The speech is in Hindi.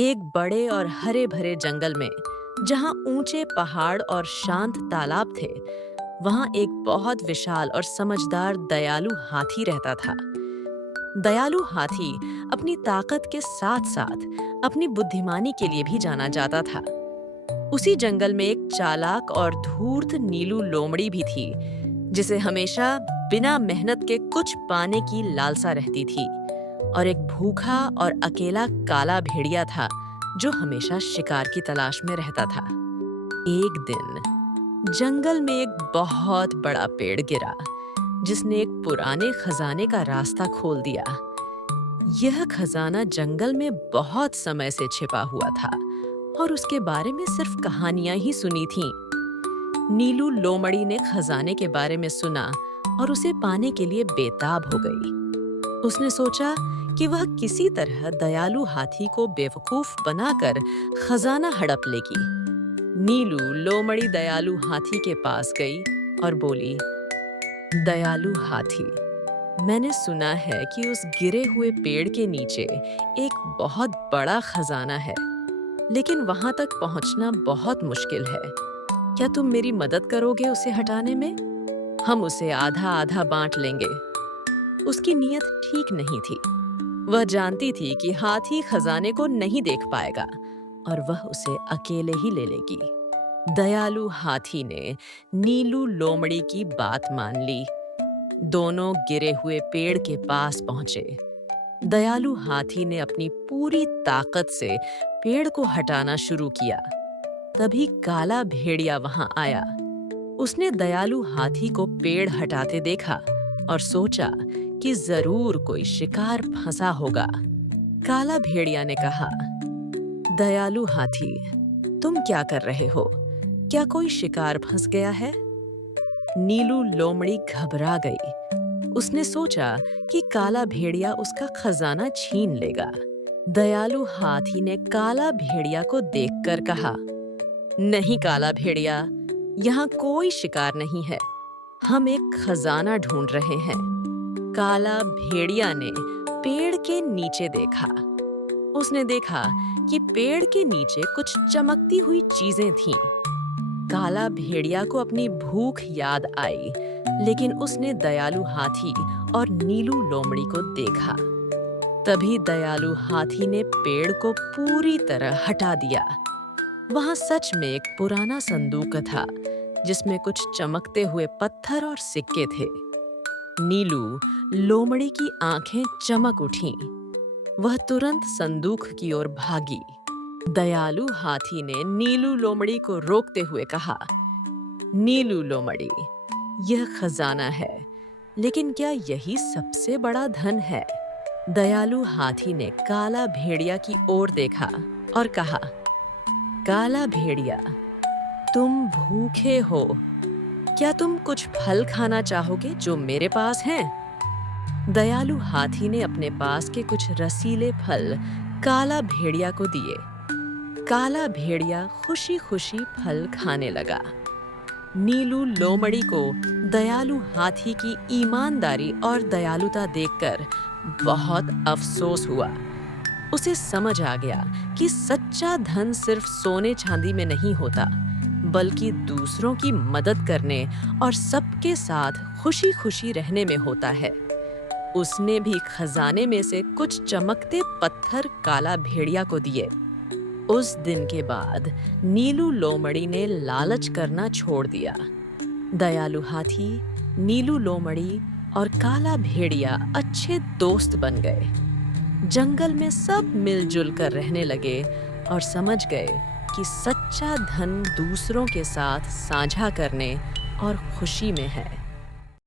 एक बड़े और हरे भरे जंगल में जहां ऊंचे पहाड़ और शांत तालाब थे, वहां एक बहुत विशाल और समझदार दयालु हाथी रहता था। दयालु हाथी अपनी ताकत के साथ साथ अपनी बुद्धिमानी के लिए भी जाना जाता था। उसी जंगल में एक चालाक और धूर्त नीलू लोमड़ी भी थी, जिसे हमेशा बिना मेहनत के कुछ पाने की लालसा रहती थी। और एक भूखा और अकेला काला भेड़िया था, जो हमेशा शिकार की तलाश में रहता था। एक दिन जंगल में एक बहुत बड़ा पेड़ गिरा, जिसने एक पुराने खजाने का रास्ता खोल दिया। यह खजाना जंगल में बहुत समय से छिपा हुआ था और उसके बारे में सिर्फ कहानियां ही सुनी थीं। नीलू लोमड़ी ने खजाने के बारे में सुना और उसे पाने के लिए बेताब हो गई। उसने सोचा कि वह किसी तरह दयालु हाथी को बेवकूफ बनाकर खजाना हड़प लेगी। नीलू लोमड़ी दयालु हाथी के पास गई और बोली, दयालु हाथी, मैंने सुना है कि उस गिरे हुए पेड़ के नीचे एक बहुत बड़ा खजाना है, लेकिन वहां तक पहुंचना बहुत मुश्किल है। क्या तुम मेरी मदद करोगे उसे हटाने में? हम उसे आधा आधा बांट लेंगे। उसकी नीयत ठीक नहीं थी। वह जानती थी कि हाथी खजाने को नहीं देख पाएगा और वह उसे अकेले ही ले लेगी। दयालु हाथी ने नीलू लोमड़ी की बात मान ली। दोनों गिरे हुए पेड़ के पास पहुंचे। दयालु हाथी ने अपनी पूरी ताकत से पेड़ को हटाना शुरू किया। तभी काला भेड़िया वहां आया। उसने दयालु हाथी को पेड़ हटाते देखा और सोचा कि जरूर कोई शिकार फंसा होगा। काला भेड़िया ने कहा, दयालु हाथी, तुम क्या कर रहे हो? क्या कोई शिकार फंस गया है? नीलू लोमड़ी घबरा गई। उसने सोचा कि काला भेड़िया उसका खजाना छीन लेगा। दयालु हाथी ने काला भेड़िया को देखकर कहा, नहीं काला भेड़िया, यहाँ कोई शिकार नहीं है। हम एक खजाना ढूंढ रहे हैं। काला भेड़िया ने पेड़ के नीचे देखा। उसने देखा कि पेड़ के नीचे कुछ चमकती हुई चीजें थीं। काला भेड़िया को अपनी भूख याद आई, लेकिन उसने दयालु हाथी और नीलू लोमड़ी को देखा। तभी दयालु हाथी ने पेड़ को पूरी तरह हटा दिया। वहां सच में एक पुराना संदूक था, जिसमें कुछ चमकते हुए पत्थर और सिक्के थे। नीलू लोमड़ी की आंखें चमक उठीं। वह तुरंत संदूक की ओर भागी। दयालु हाथी ने नीलू लोमड़ी को रोकते हुए कहा, नीलू लोमड़ी, यह खजाना है, लेकिन क्या यही सबसे बड़ा धन है? दयालु हाथी ने काला भेड़िया की ओर देखा और कहा, काला भेड़िया, तुम भूखे हो। क्या तुम कुछ फल खाना चाहोगे जो मेरे पास हैं? दयालु हाथी ने अपने पास के कुछ रसीले फल काला भेड़िया को दिए। काला भेड़िया खुशी खुशी फल खाने लगा। नीलू लोमड़ी को दयालु हाथी की ईमानदारी और दयालुता देखकर बहुत अफसोस हुआ। उसे समझ आ गया कि सच्चा धन सिर्फ सोने चांदी में नहीं होता, बल्कि दूसरों की मदद करने और सबके साथ खुशी खुशी रहने में होता है। उसने भी खजाने में से कुछ चमकते पत्थर काला भेड़िया को दिए। उस दिन के बाद नीलू लोमड़ी ने लालच करना छोड़ दिया। दयालु हाथी, नीलू लोमड़ी और काला भेड़िया अच्छे दोस्त बन गए। जंगल में सब मिलजुल कर रहने लगे और समझ गए कि सच्चा धन दूसरों के साथ साझा करने और खुशी में है।